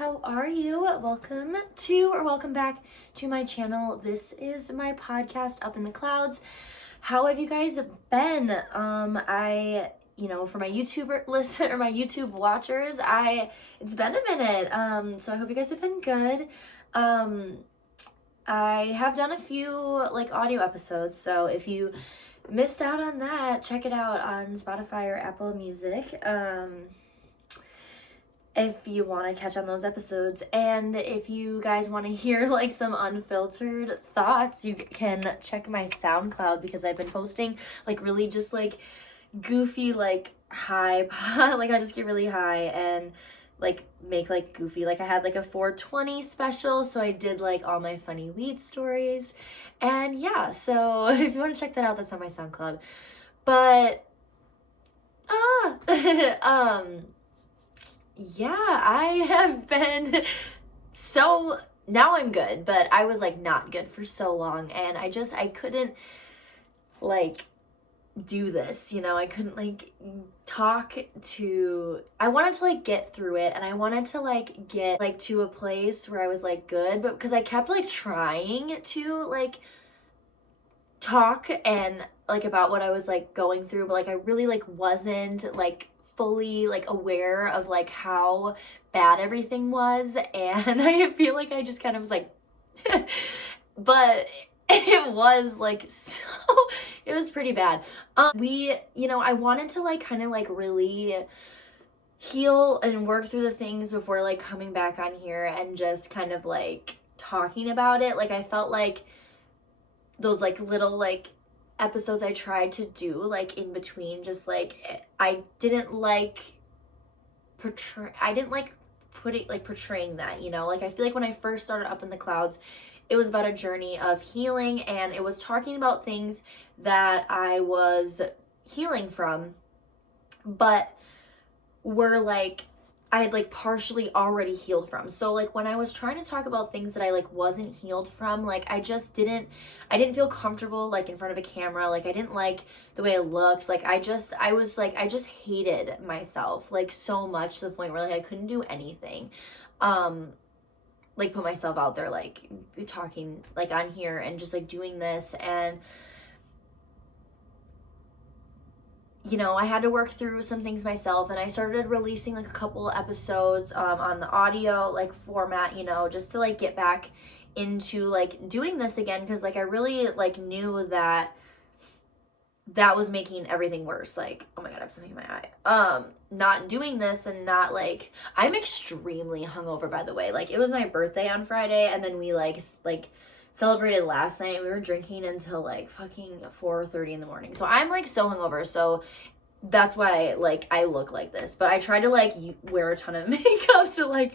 How are you? Welcome back to my channel. This is my podcast, Up in the Clouds. How have you guys been? For my YouTube watchers, it's been a minute. So I hope you guys have been good. I have done a few audio episodes, so if you missed out on that, check it out on Spotify or Apple Music. If you want to catch on those episodes, and if you guys want to hear some unfiltered thoughts, you can check my SoundCloud, because I've been posting really just goofy high I just get really high and make goofy, I had a 420 special, so I did all my funny weed stories, and yeah, so if you want to check that out, that's on my SoundCloud. But yeah, I have been now I'm good, but I was not good for so long, and I couldn't do this, I couldn't I wanted to get through it, and I wanted to get to a place where I was good, but because I kept trying to talk and about what I was going through, but I really wasn't fully aware of how bad everything was, and I feel I just kind of was but it was so it was pretty bad. I wanted to kind of really heal and work through the things before coming back on here and just kind of talking about it. I felt those little episodes I tried to do in between, just I didn't portraying that, I feel when I first started Up in the Clouds, it was about a journey of healing, and it was talking about things that I was healing from, but were I had partially already healed from. So when I was trying to talk about things that I wasn't healed from, I didn't feel comfortable in front of a camera. I didn't like the way I looked. I just hated myself so much, to the point where I couldn't do anything. Put myself out there, talking on here and just doing this, and I had to work through some things myself, and I started releasing a couple episodes on the audio format, just to get back into doing this again, because I really knew that was making everything worse. Oh my god, I have something in my eye. Not doing this, and not I'm extremely hungover, by the way. It was my birthday on Friday, and then we celebrated last night. We were drinking until fucking 4:30 in the morning. So I'm so hungover. So that's why I look like this. But I tried to wear a ton of makeup to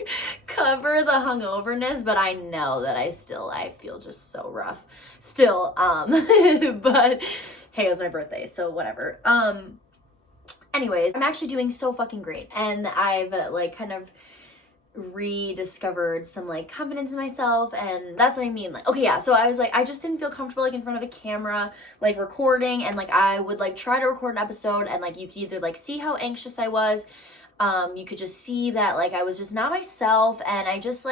cover the hungoverness, but I know that I feel just so rough still. But hey, it was my birthday, so whatever. Anyways, I'm actually doing so fucking great, and I've kind of rediscovered some confidence in myself, and that's what I mean. Okay, yeah, so I was I just didn't feel comfortable in front of a camera recording, and I would try to record an episode, and you could either see how anxious I was, you could just see that I was just not myself, and I just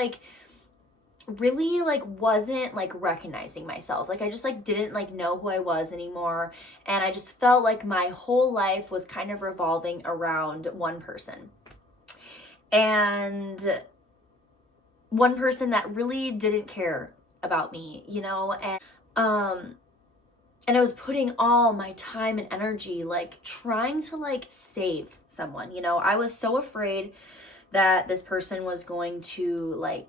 really wasn't recognizing myself. I just didn't know who I was anymore, and I just felt my whole life was kind of revolving around one person. And one person that really didn't care about me, and I was putting all my time and energy trying to save someone. I was so afraid that this person was going to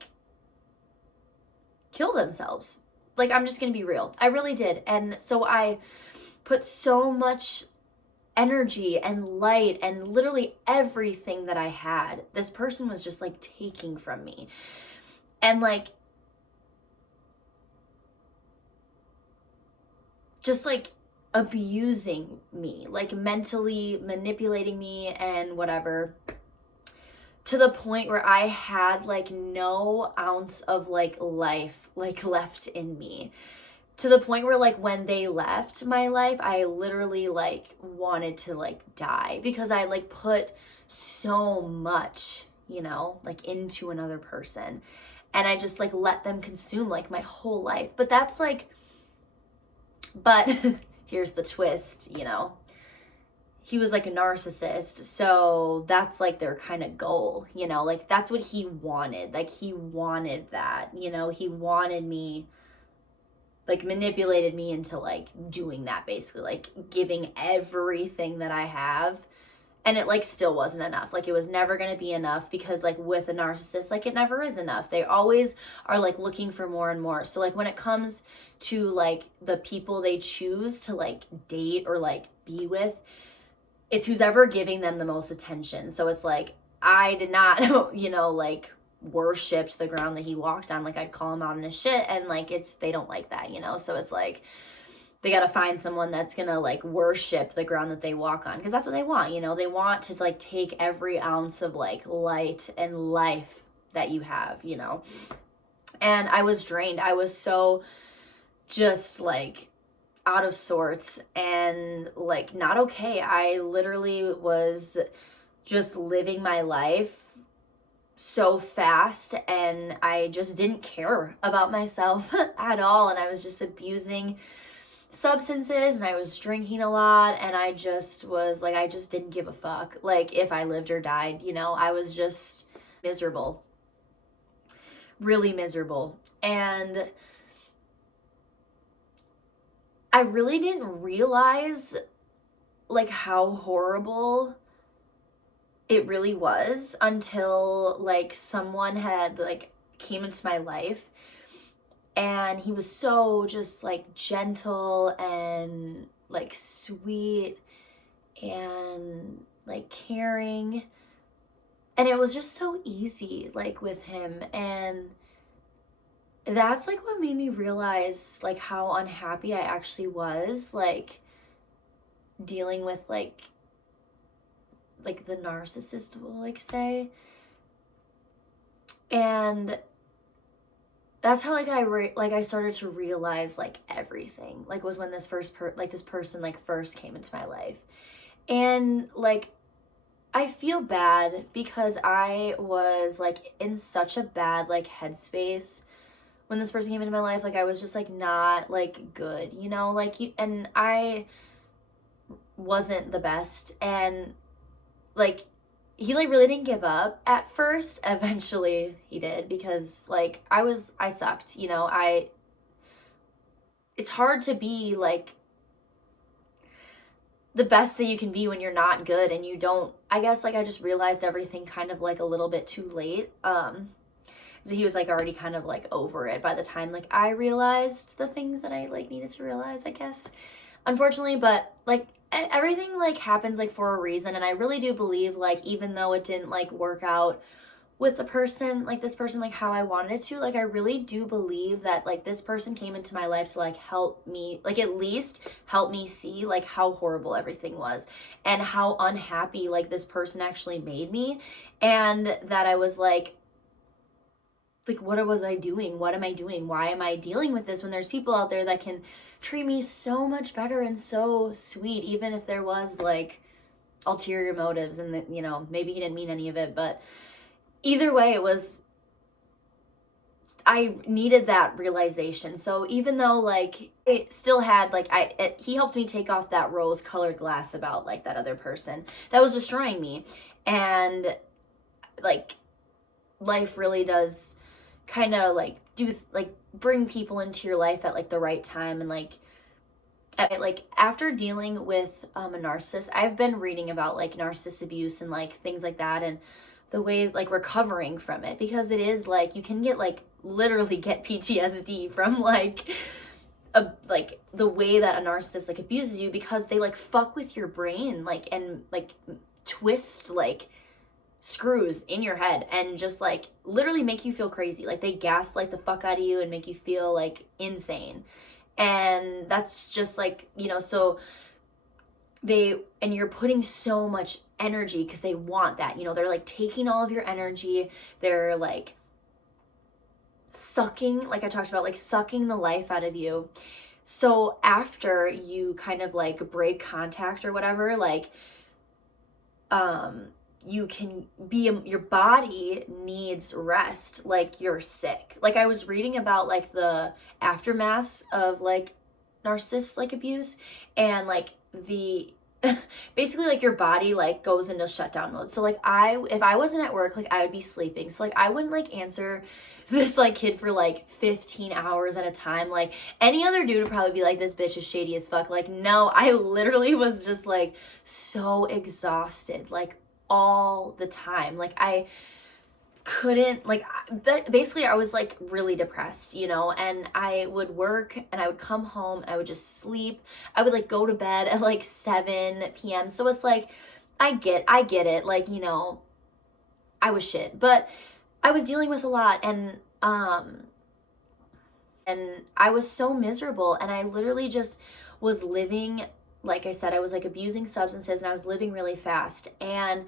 kill themselves. I'm just gonna be real, I really did. And so I put so much energy and light and literally everything that I had, this person was just taking from me, and just abusing me, mentally manipulating me and whatever, to the point where I had no ounce of life left in me. To the point where when they left my life, I literally wanted to die, because I put so much you know, like into another person. And I just like let them consume like my whole life. But that's like, but here's the twist, you know, he was like a narcissist, so that's like their kind of goal, you know, like that's what he wanted. Like he wanted that, you know, he wanted me, like manipulated me into like doing that, basically like giving everything that I have. And it like still wasn't enough. Like it was never going to be enough, because like with a narcissist, like it never is enough. They always are like looking for more and more. So like when it comes to like the people they choose to like date or like be with, it's who's ever giving them the most attention. So it's like, I did not, you know, like worshipped the ground that he walked on. Like I'd call him out on his shit, and like they don't like that, you know? So it's like, they got to find someone that's going to like worship the ground that they walk on, because that's what they want, you know? They want to like take every ounce of like light and life that you have, you know? And I was drained. I was so just like out of sorts and like not okay. I literally was just living my life so fast, and I just didn't care about myself at all. And I was just abusing substances, and I was drinking a lot, and I just was like, I just didn't give a fuck like if I lived or died, you know? I was just miserable, really miserable. And I really didn't realize like how horrible it really was until like someone had like came into my life, and he was so just like gentle and like sweet and like caring, and it was just so easy like with him. And that's like what made me realize like how unhappy I actually was, like dealing with like the narcissist will like say. And that's how like I started to realize like everything, like was when this this person like first came into my life. And like I feel bad because I was like in such a bad like headspace when this person came into my life. Like I was just like not like good, you know, like and I wasn't the best. And like he like really didn't give up at first. Eventually he did, because like I sucked, you know. It's hard to be like the best that you can be when you're not good, and you don't, I guess like I just realized everything kind of like a little bit too late. So he was like already kind of like over it by the time like I realized the things that I like needed to realize, I guess, unfortunately. But like everything like happens like for a reason. And I really do believe like even though it didn't like work out with the person, like this person, like how I wanted it to, like I really do believe that like this person came into my life to like help me, like at least help me see like how horrible everything was, and how unhappy like this person actually made me. And that I was like what was I doing? What am I doing? Why am I dealing with this when there's people out there that can treat me so much better and so sweet, even if there was like ulterior motives, and that, you know, maybe he didn't mean any of it. But either way, I needed that realization. So even though like it still had like he helped me take off that rose colored glass about like that other person that was destroying me. And like life really does kind of like bring people into your life at like the right time. And like after dealing with a narcissist, I've been reading about like narcissist abuse and like things like that, and the way like recovering from it, because it is like you can get like literally get PTSD from like the way that a narcissist like abuses you, because they like fuck with your brain like and like twist like screws in your head and just like literally make you feel crazy. Like they gaslight the fuck out of you and make you feel like insane. And that's just like, you know, so and you're putting so much energy because they want that, you know, they're like taking all of your energy. They're like sucking, like I talked about, like sucking the life out of you. So after you kind of like break contact or whatever, like you can be, your body needs rest, like you're sick. Like I was reading about like the aftermath of like narcissist like abuse, and like the basically like your body like goes into shutdown mode. So like if I wasn't at work, like I would be sleeping. So like I wouldn't like answer this like kid for like 15 hours at a time. Like any other dude would probably be like, this bitch is shady as fuck. Like no, I literally was just like so exhausted like all the time. Like I couldn't like, but basically I was like really depressed, you know, and I would work and I would come home and I would just sleep. I would like go to bed at like 7 p.m. So it's like I get it, like, you know, I was shit, but I was dealing with a lot, and I was so miserable, and I literally just was living, like I said, I was like abusing substances, and I was living really fast, and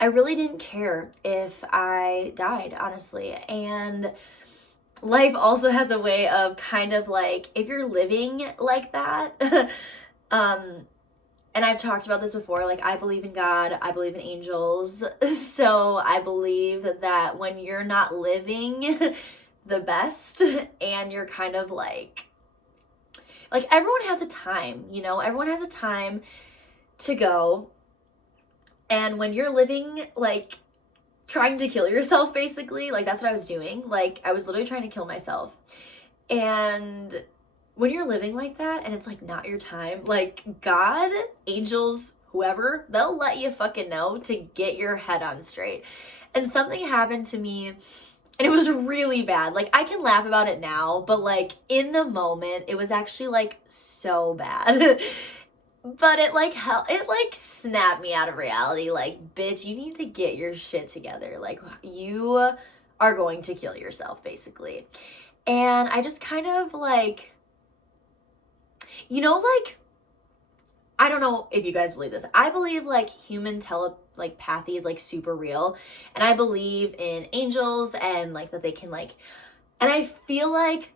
I really didn't care if I died, honestly. And life also has a way of kind of like, if you're living like that, and I've talked about this before, like I believe in God, I believe in angels. So I believe that when you're not living the best and you're kind of like everyone has a time, you know, everyone has a time to go. And when you're living like trying to kill yourself, basically, like that's what I was doing. Like I was literally trying to kill myself. And when you're living like that and it's like not your time, like God, angels, whoever, they'll let you fucking know to get your head on straight. And something happened to me, and it was really bad. Like I can laugh about it now, but like in the moment it was actually like so bad. But it like snapped me out of reality. Like, bitch, you need to get your shit together. Like you are going to kill yourself, basically. And I just kind of like, you know, like, I don't know if you guys believe this. I believe like human telepathy is like super real. And I believe in angels and like that they can like, and I feel like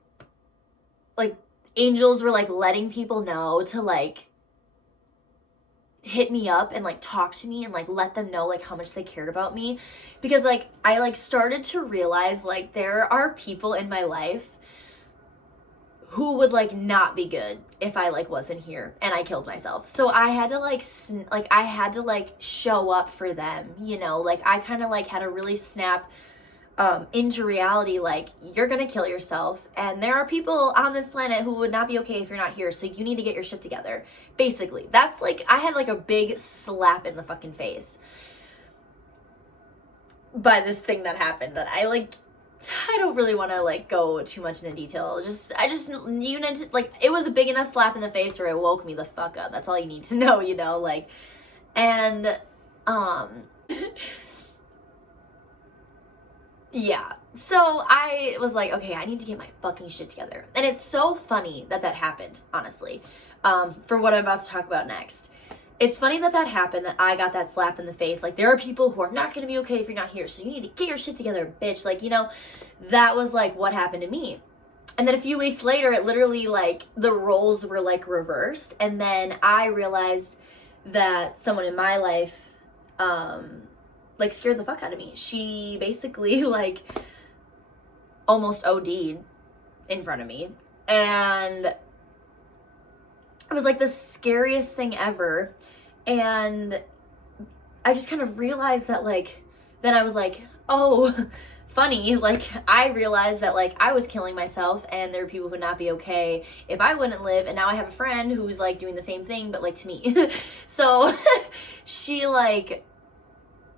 angels were like letting people know to like hit me up and like talk to me and like let them know like how much they cared about me, because like I like started to realize like there are people in my life who would like not be good if I like wasn't here and I killed myself. So I had to like I had to like show up for them, you know. Like I kind of like had to really snap into reality, like you're gonna kill yourself, and there are people on this planet who would not be okay if you're not here, so you need to get your shit together. Basically, that's like, I had like a big slap in the fucking face by this thing that happened that I don't really want to like go too much into detail. I just you need to, like, it was a big enough slap in the face where it woke me the fuck up. That's all you need to know, you know, like, and yeah, so I was like, okay, I need to get my fucking shit together. And it's so funny that happened, honestly, for what I'm about to talk about next. It's funny that happened, that I got that slap in the face. Like, there are people who are not going to be okay if you're not here, so you need to get your shit together, bitch. Like, you know, that was, like, what happened to me. And then a few weeks later, it literally, like, the roles were, like, reversed. And then I realized that someone in my life, like, scared the fuck out of me. She basically, like, almost OD'd in front of me. And it was, like, the scariest thing ever. And I just kind of realized that, like, then I was like, oh, funny. Like, I realized that, like, I was killing myself, and there were people who would not be okay if I wouldn't live. And now I have a friend who's, like, doing the same thing, but, like, to me. So she, like,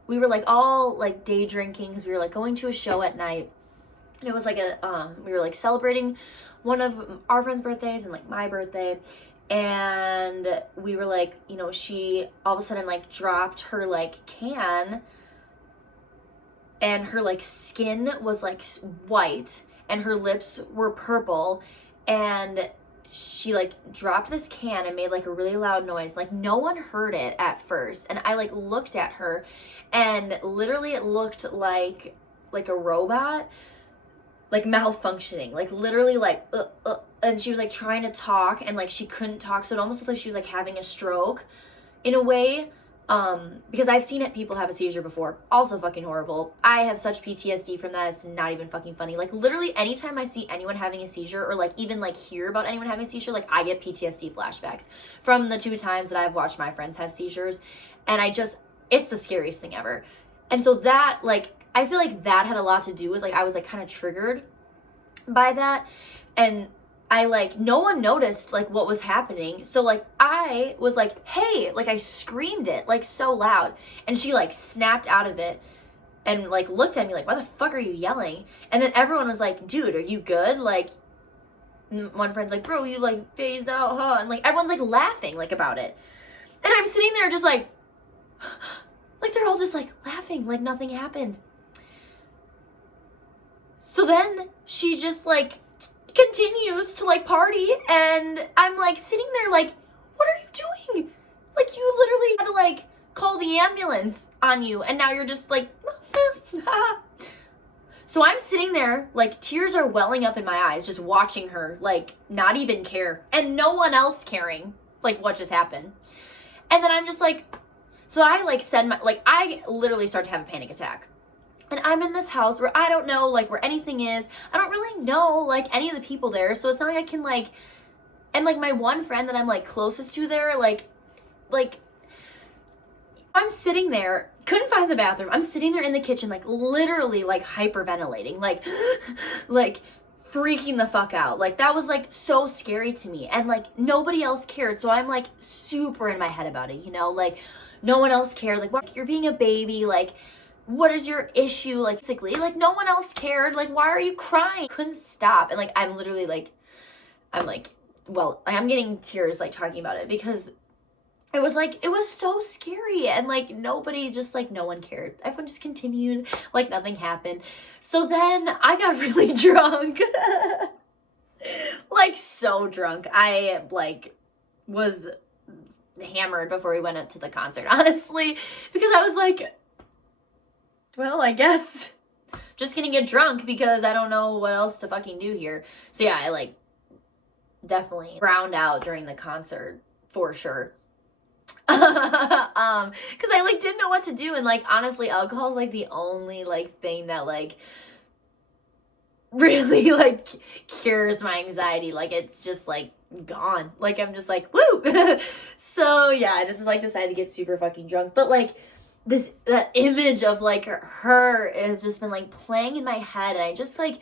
we were like all like day drinking because we were like going to a show at night, and it was like we were like celebrating one of our friends' birthdays and like my birthday, and we were like, you know, she all of a sudden like dropped her like can, and her like skin was like white and her lips were purple, and she like dropped this can and made like a really loud noise. Like no one heard it at first, and I like looked at her, and literally it looked like a robot, like malfunctioning, like literally like and she was like trying to talk and like she couldn't talk, so it almost looked like she was like having a stroke in a way. Because I've seen it, people have a seizure before. Also fucking horrible. I have such PTSD from that, it's not even fucking funny. Like, literally, anytime I see anyone having a seizure, or, like, even, like, hear about anyone having a seizure, like, I get PTSD flashbacks from the 2 times that I've watched my friends have seizures. And it's the scariest thing ever. And so that, like, I feel like that had a lot to do with, like, I was, like, kind of triggered by that. And I, like, no one noticed, like, what was happening. So, like, I was like, hey, like, I screamed it, like, so loud. And she, like, snapped out of it and, like, looked at me like, why the fuck are you yelling? And then everyone was like, dude, are you good? Like, one friend's like, bro, you, like, phased out, huh? And, like, everyone's, like, laughing, like, about it. And I'm sitting there just, like, like, they're all just, like, laughing, like, nothing happened. So then she just, like, continues to, like, party, and I'm, like, sitting there like, what are you doing? Like, you literally had to, like, call the ambulance on you, and now you're just like so I'm sitting there, like, tears are welling up in my eyes just watching her, like, not even care, and no one else caring, like, what just happened. And then I'm just like, so I, like, I literally start to have a panic attack. And I'm in this house where I don't know, like, where anything is. I don't really know, like, any of the people there. So it's not like I can, like, and, like, my one friend that I'm, like, closest to there, like, I'm sitting there, couldn't find the bathroom. I'm sitting there in the kitchen, like, literally, like, hyperventilating, like, like, freaking the fuck out. Like, that was, like, so scary to me. And, like, nobody else cared. So I'm, like, super in my head about it, you know? Like, no one else cared. Like, what? You're being a baby, like, what is your issue? Like, basically, like, no one else cared. Like, why are you crying? Couldn't stop. And, like, I'm literally, like, well, I'm getting tears, like, talking about it, because it was, like, it was so scary. And, like, nobody just, like, no one cared. Everyone just continued, like, nothing happened. So then I got really drunk. Like, so drunk. I, like, was hammered before we went up to the concert, honestly, because I was like, well, I guess just gonna get drunk because I don't know what else to fucking do here. So yeah, I, like, definitely drowned out during the concert for sure. Because I, like, didn't know what to do, and, like, honestly, alcohol is, like, the only, like, thing that, like, really, like, cures my anxiety. Like, it's just, like, gone. Like, I'm just like, woo. So yeah, I just, like, decided to get super fucking drunk. But, like, that image of, like, her has just been, like, playing in my head, and I just, like,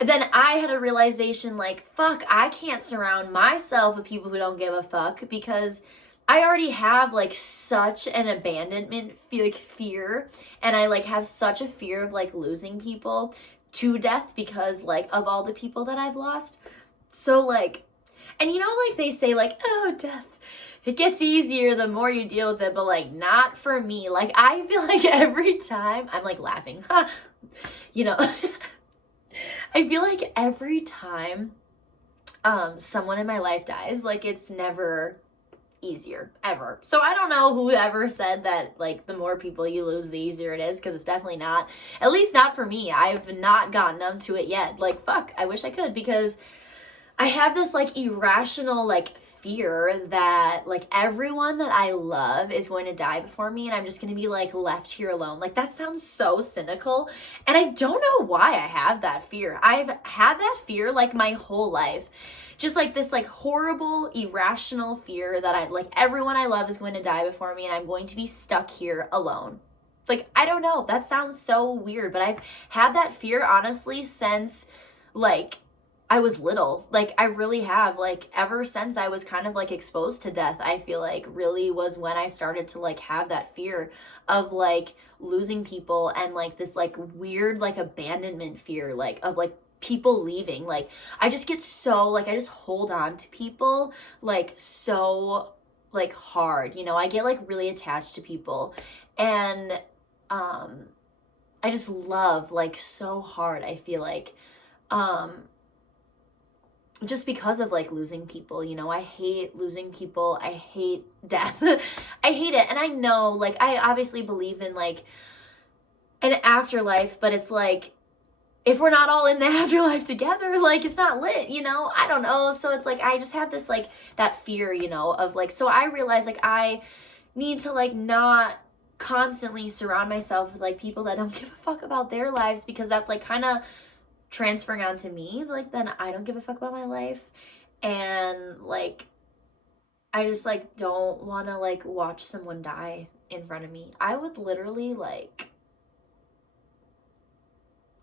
then I had a realization, like, fuck, I can't surround myself with people who don't give a fuck, because I already have, like, such an abandonment fear, and I, like, have such a fear of, like, losing people to death because, like, of all the people that I've lost. So, like, and you know, like, they say, like, oh, death, it gets easier the more you deal with it, but, like, not for me. Like, I feel like every time, I'm, like, laughing, you know, I feel like every time someone in my life dies, like, it's never easier, ever. So I don't know whoever said that, like, the more people you lose, the easier it is, because it's definitely not. At least not for me. I've not gotten numb to it yet. Like, fuck, I wish I could, because I have this, like, irrational, like, fear that, like, everyone that I love is going to die before me, and I'm just going to be, like, left here alone. Like, that sounds so cynical, and I don't know why I have that fear. I've had that fear, like, my whole life. Just, like, this, like, horrible, irrational fear that like, everyone I love is going to die before me, and I'm going to be stuck here alone. Like, I don't know. That sounds so weird, but I've had that fear, honestly, since, like, I was little. Like, I really have, like, ever since I was kind of, like, exposed to death, I feel like really was when I started to, like, have that fear of, like, losing people, and, like, this, like, weird, like, abandonment fear, like, of, like, people leaving. Like, I just get so, like, I just hold on to people, like, so, like, hard, you know. I get, like, really attached to people, and I just love, like, so hard, I feel like, just because of, like, losing people, you know. I hate losing people. I hate death. I hate it. And I know, like, I obviously believe in, like, an afterlife, but it's like, if we're not all in the afterlife together, like, it's not lit, you know. I don't know. So it's like, I just have this, like, that fear, you know, of, like, so I realize, like, need to like not constantly surround myself with like people that don't give a fuck about their lives, because that's like kind of transferring onto me. Like then I don't give a fuck about my life, and like I just like don't want to like watch someone die in front of me. I would literally like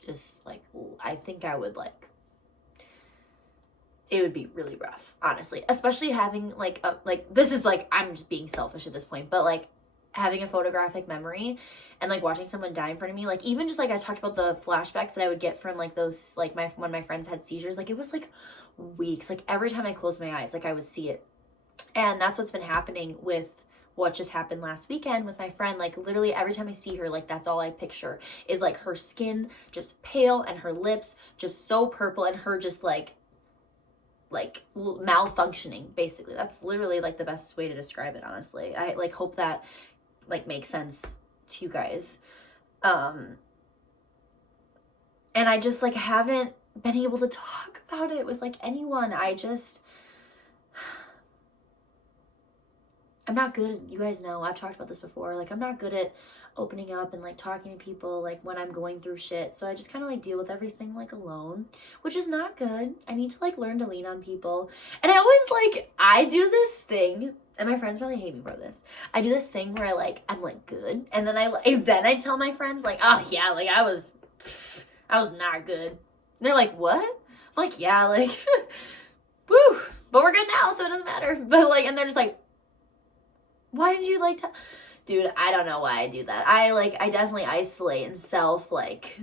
just like, I think I would like, it would be really rough, honestly, especially having like a, like, this is like, I'm just being selfish at this point, but like having a photographic memory and like watching someone die in front of me, like even just like I talked about the flashbacks that I would get from like those, like when my friends had seizures, like it was like weeks, like every time I closed my eyes, like I would see it. And that's what's been happening with what just happened last weekend with my friend. Like literally every time I see her, like that's all I picture is like her skin just pale and her lips just so purple and her just like malfunctioning, basically. That's literally like the best way to describe it, honestly. I like hope that like makes sense to you guys. And I just like haven't been able to talk about it with like anyone. I'm not good, you guys know, I've talked about this before, like I'm not good at opening up and like talking to people like when I'm going through shit. So I just kind of like deal with everything like alone, which is not good. I need to like learn to lean on people. And I always like, I do this thing, and my friends probably hate me for this. I do this thing where I'm like good, and then I tell my friends like, oh yeah, like I was not good. And they're like, what? I'm like, yeah, like woo, but we're good now, so it doesn't matter. But like, and they're just like, why did you like to, dude, I don't know why I do that. I definitely isolate and self like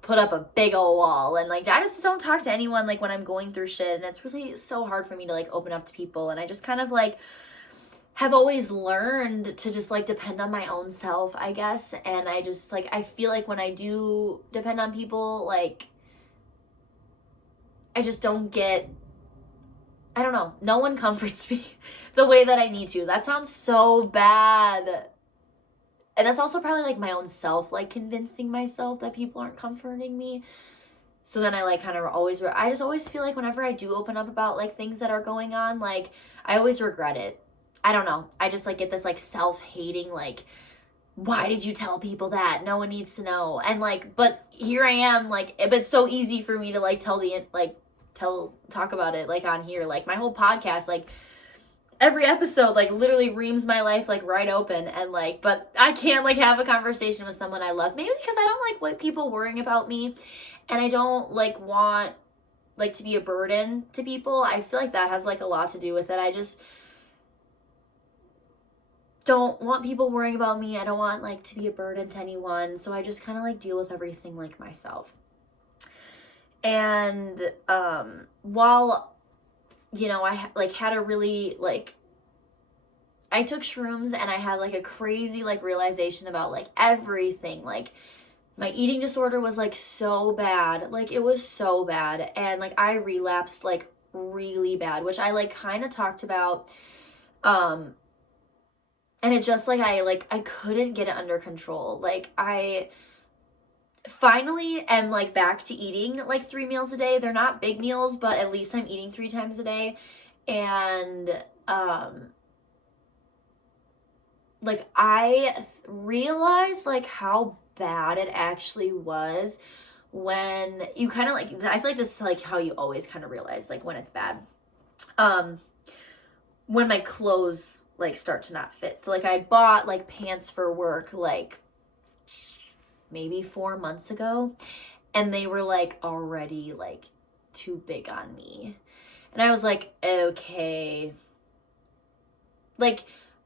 put up a big old wall, and like I just don't talk to anyone like when I'm going through shit, and it's really so hard for me to like open up to people. And I just kind of like have always learned to just like depend on my own self, I guess. And I just like, I feel like when I do depend on people, like I just don't get, I don't know, no one comforts me the way that I need to. That sounds so bad. And that's also probably like my own self, like convincing myself that people aren't comforting me. So then I like kind of always, I just always feel like whenever I do open up about like things that are going on, like I always regret it. I don't know. I just like get this like self-hating, like, why did you tell people that? No one needs to know. And like, but here I am, like, but it's so easy for me to like talk about it like on here, like my whole podcast, like every episode like literally reams my life like right open, and like, but I can't like have a conversation with someone I love, maybe because I don't like what people worrying about me, and I don't like want like to be a burden to people. I feel like that has like a lot to do with it. I just don't want people worrying about me. I don't want like to be a burden to anyone, so I just kind of like deal with everything like myself. And while, you know, I like had a really like, I took shrooms and I had like a crazy like realization about like everything. Like my eating disorder was like so bad, like it was so bad, and like I relapsed like really bad, which I like kind of talked about, and it just like I couldn't get it under control. Like I finally am like back to eating like 3 meals a day. They're not big meals, but at least I'm eating 3 times a day. And like I realized like how bad it actually was when you kind of like, I feel like this is like how you always kind of realize like when it's bad, when my clothes like start to not fit. So like I bought like pants for work like maybe 4 months ago, and they were like already like too big on me, and I was like, okay, like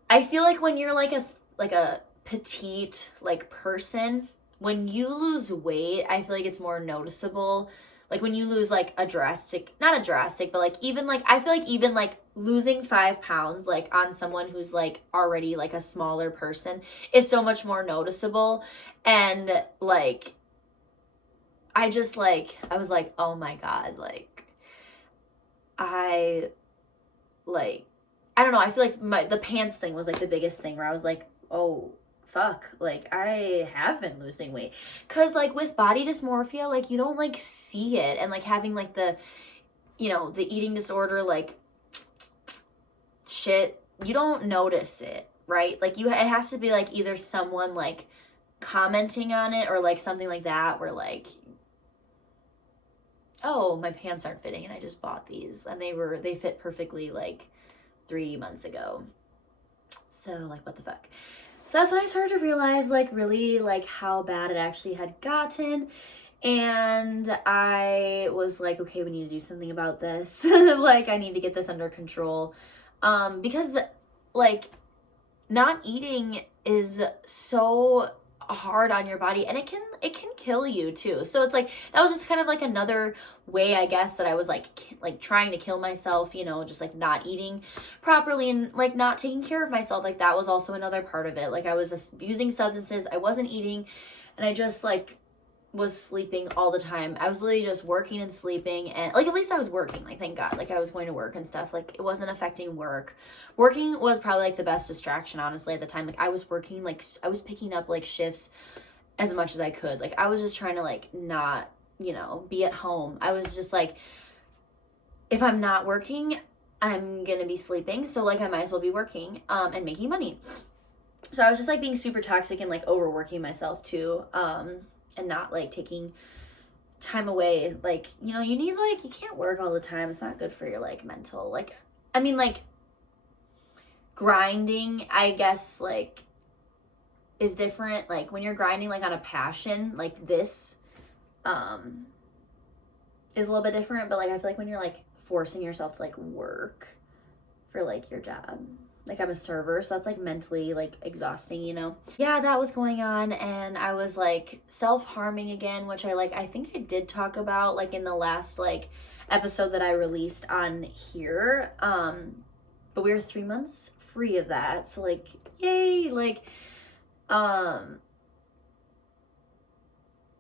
I feel like when you're like a petite like person, when you lose weight, I feel like it's more noticeable. Like when you lose like not a drastic, but like even like, I feel like even like losing 5 pounds like on someone who's like already like a smaller person is so much more noticeable. And like, I just like, I was like, oh my God, like I don't know. I feel like the pants thing was like the biggest thing where I was like, oh fuck, like I have been losing weight. Cause like with body dysmorphia, like you don't like see it, and like having like the, you know, the eating disorder like shit you don't notice it, right? Like it has to be like either someone like commenting on it or like something like that where like, oh, my pants aren't fitting and I just bought these and they fit perfectly like 3 months ago. So like, what the fuck? So that's when I started to realize like really like how bad it actually had gotten. And I was like, okay, we need to do something about this. Like, I need to get this under control. Because like not eating is so hard on your body, and it can kill you too. So it's like that was just kind of like another way, I guess, that I was like trying to kill myself, you know, just like not eating properly and like not taking care of myself. Like that was also another part of it. Like I was using substances, I wasn't eating, and I just like was sleeping all the time. I was literally just working and sleeping, and like at least I was working, like thank God, like I was going to work and stuff. Like it wasn't affecting work. Working was probably like the best distraction, honestly, at the time. Like I was working, like I was picking up like shifts as much as I could. Like I was just trying to like not, you know, be at home. I was just like, if I'm not working, I'm gonna be sleeping, so like I might as well be working and making money. So I was just like being super toxic and like overworking myself too, and not like taking time away. Like, you know, you need like, you can't work all the time. It's not good for your like mental, like, I mean, like grinding, I guess, like is different. Like when you're grinding like on a passion like this is a little bit different, but like I feel like when you're like forcing yourself to like work for like your job, like I'm a server, so that's like mentally like exhausting, you know. Yeah, that was going on, and I was like self-harming again, which I think I did talk about like in the last like episode that I released on here. But we were 3 months free of that, so like yay. Like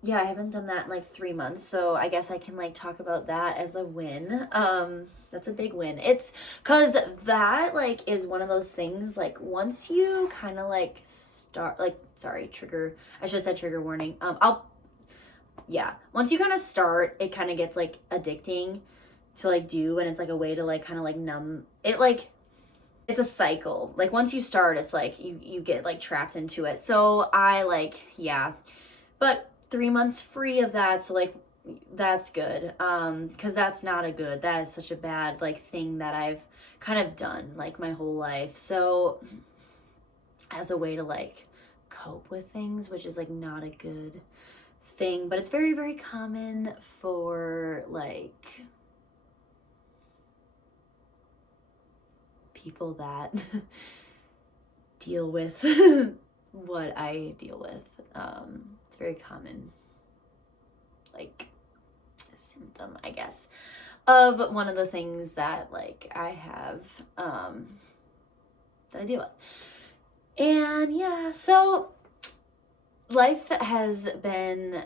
yeah, I haven't done that in like 3 months, so I guess I can like talk about that as a win. That's a big win. It's because that like is one of those things, like once you kind of like start, like, sorry, trigger, I should have said trigger warning. Once you kind of start, it kind of gets like addicting to like do, and it's like a way to like kind of like numb it. Like it's a cycle. Like once you start, it's like you get like trapped into it. So I like, yeah, but 3 months free of that, so like that's good, because that is such a bad like thing that I've kind of done like my whole life. So as a way to like cope with things, which is like not a good thing, but it's very, very common for like people that deal with what I deal with. It's very common like symptom, I guess, of one of the things that like I have that I deal with. And yeah, so life has been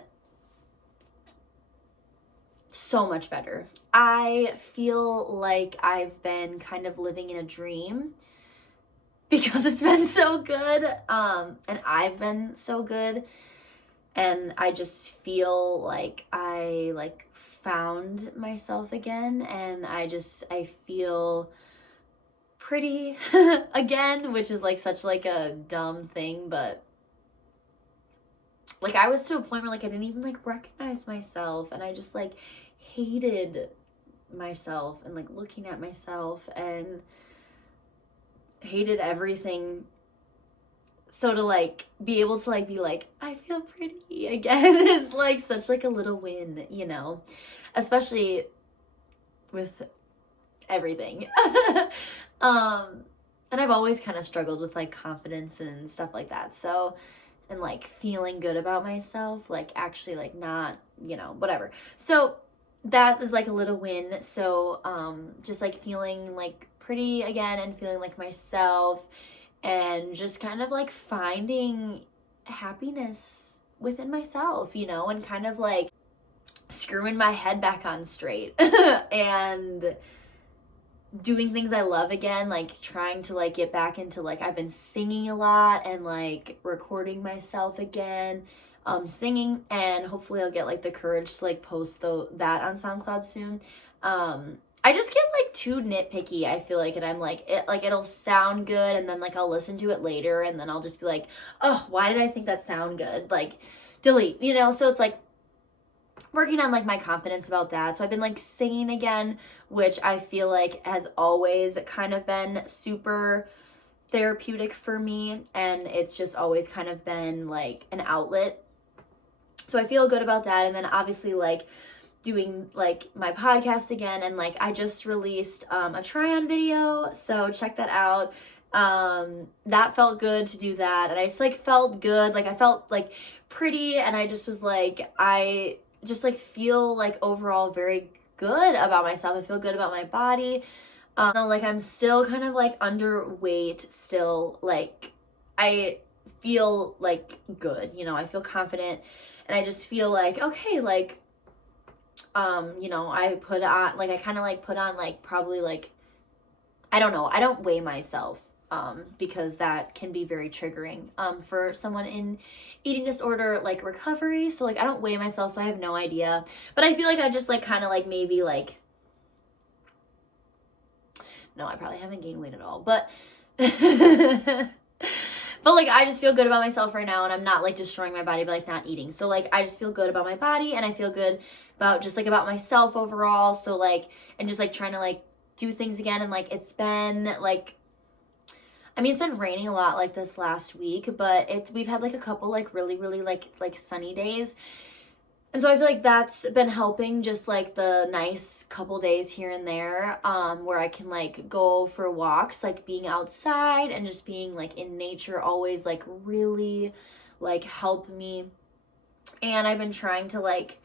so much better. I feel like I've been kind of living in a dream because it's been so good, and I've been so good, and I just feel like I like found myself again, and I feel pretty again, which is like such like a dumb thing, but like I was to a point where like I didn't even like recognize myself, and I just like hated myself and like looking at myself and hated everything. So to like be able to like be like, I feel pretty again is like such like a little win, you know, especially with everything. And I've always kind of struggled with like confidence and stuff like that. So, and like feeling good about myself, like actually like not, you know, whatever. So that is like a little win. So just like feeling like pretty again and feeling like myself, and just kind of like finding happiness within myself, you know, and kind of like screwing my head back on straight and doing things I love again, like trying to like get back into like, I've been singing a lot and like recording myself again, singing, and hopefully I'll get like the courage to like post that on SoundCloud soon. I just get like too nitpicky, I feel like, and I'm like, it'll sound good, and then like I'll listen to it later, and then I'll just be like, oh, why did I think that sound good? Like, delete, you know? So it's like working on like my confidence about that. So I've been like singing again, which I feel like has always kind of been super therapeutic for me, and it's just always kind of been like an outlet. So I feel good about that. And then obviously like doing like my podcast again, and like I just released a try on video, so check that out. That felt good to do that, and I just like felt good, like I felt like pretty, and I just was like, I just like feel like overall very good about myself. I feel good about my body. Like I'm still kind of like underweight still, like I feel like good, you know, I feel confident, and I just feel like okay, like you know, I put on like I kind of like put on like probably like I don't know, I don't weigh myself because that can be very triggering for someone in eating disorder like recovery. So like I don't weigh myself, so I have no idea. But I feel like I just like kind of like maybe like no, I probably haven't gained weight at all, but but like I just feel good about myself right now, and I'm not like destroying my body by like not eating. So like I just feel good about my body, and I feel good about just like about myself overall. So like, and just like trying to like do things again, and like it's been like, I mean, it's been raining a lot like this last week, but we've had like a couple like really like sunny days. And so I feel like that's been helping, just like the nice couple days here and there where I can like go for walks, like being outside and just being like in nature always like really like help me. And I've been trying to like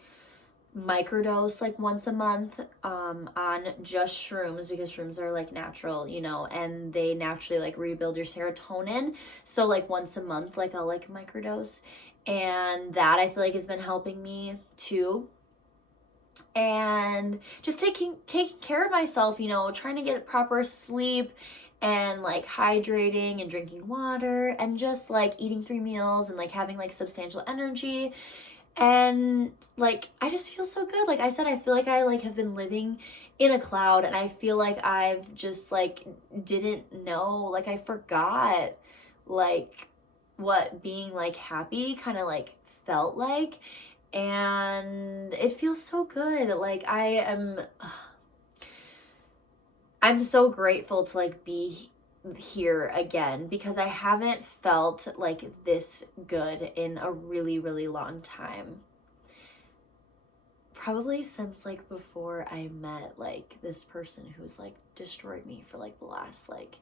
microdose like once a month on just shrooms, because shrooms are like natural, you know, and they naturally like rebuild your serotonin. So like once a month like I'll like microdose, and that I feel like has been helping me too. And just taking care of myself, you know, trying to get proper sleep, and like hydrating and drinking water, and just like eating 3 meals, and like having like substantial energy. And like I just feel so good. Like I said, I feel like I like have been living in a cloud, and I feel like I've just like didn't know, like I forgot like what being like happy kind of like felt like, and it feels so good. Like I'm so grateful to like be here again, because I haven't felt like this good in a really long time. Probably since like before I met like this person who's like destroyed me for like the last like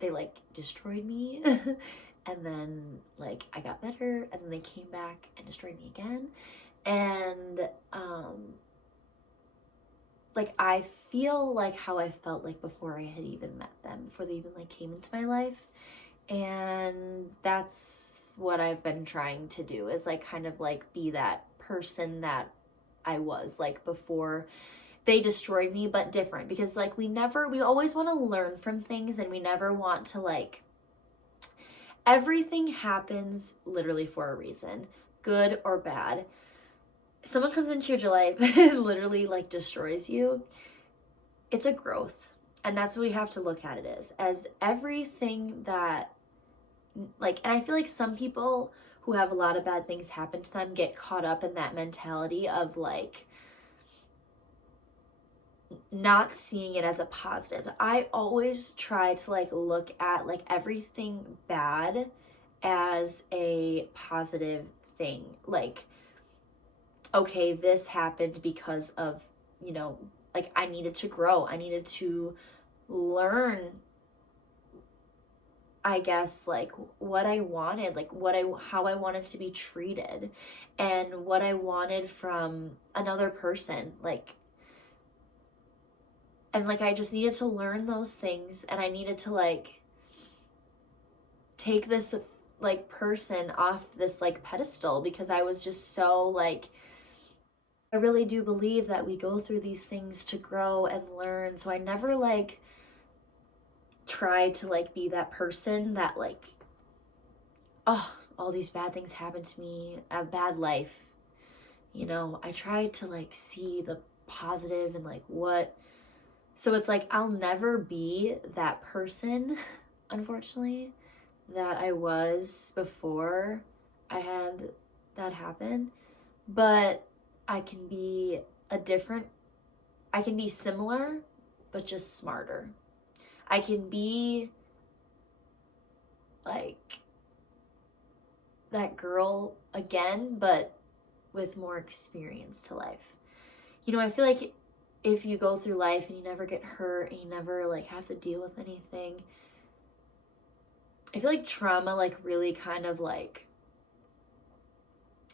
they like destroyed me and then like I got better, and then they came back and destroyed me again. And like I feel like how I felt like before I had even met them, before they even like came into my life. And that's what I've been trying to do, is like kind of like be that person that I was like before they destroyed me, but different, because like we always want to learn from things, and we never want to like, everything happens literally for a reason, good or bad. Someone comes into your life literally like destroys you, it's a growth. And that's what we have to look at it as everything that like, and I feel like some people who have a lot of bad things happen to them get caught up in that mentality of like not seeing it as a positive. I always try to like look at like everything bad as a positive thing. Like, okay, this happened because of, you know, like I needed to grow. I needed to learn, I guess, like what I wanted, like how I wanted to be treated, and what I wanted from another person. Like, and like I just needed to learn those things, and I needed to like take this like person off this like pedestal, because I was just so like, I really do believe that we go through these things to grow and learn. So I never like try to like be that person that like, oh, all these bad things happened to me, a bad life, you know, I try to like see the positive and like what, so it's like I'll never be that person, unfortunately, that I was before I had that happen, but I can be I can be similar, but just smarter. I can be like that girl again, but with more experience to life. You know, I feel like if you go through life and you never get hurt and you never like have to deal with anything, I feel like trauma like really kind of like,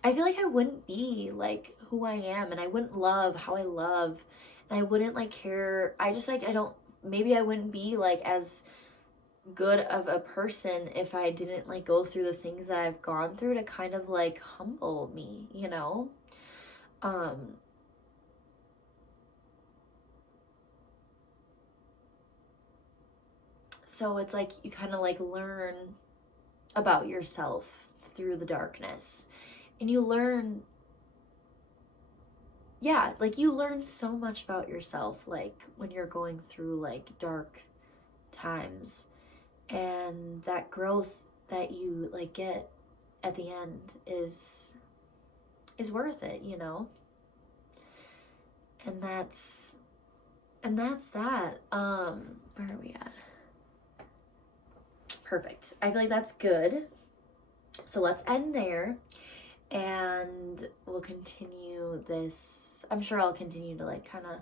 I feel like I wouldn't be like who I am, and I wouldn't love how I love, and I wouldn't like care. I just like, I don't, maybe I wouldn't be like as good of a person if I didn't like go through the things that I've gone through to kind of like humble me, you know? So it's like you kind of like learn about yourself through the darkness, and you learn, yeah, like you learn so much about yourself like when you're going through like dark times, and that growth that you like get at the end is worth it, you know? And that's that. Where are we at? Perfect. I feel like that's good. So let's end there, and we'll continue this. I'm sure I'll continue to like kind of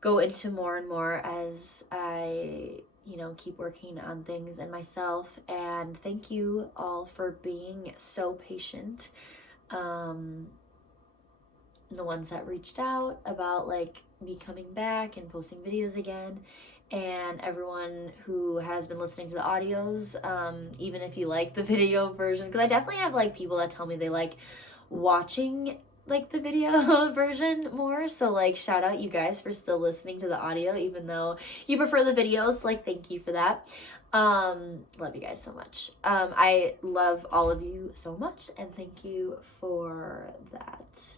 go into more and more as I, you know, keep working on things and myself. And thank you all for being so patient. The ones that reached out about like me coming back and posting videos again, and everyone who has been listening to the audios, even if you like the video version, because I definitely have like people that tell me they like watching like the video version more. So like shout out you guys for still listening to the audio even though you prefer the videos. Like thank you for that. Love you guys so much. I love all of you so much, and thank you for that.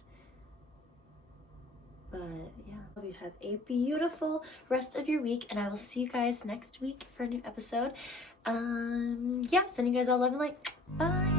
But yeah, hope you have a beautiful rest of your week, and I will see you guys next week for a new episode. Yeah, sending you guys all love and light. Bye.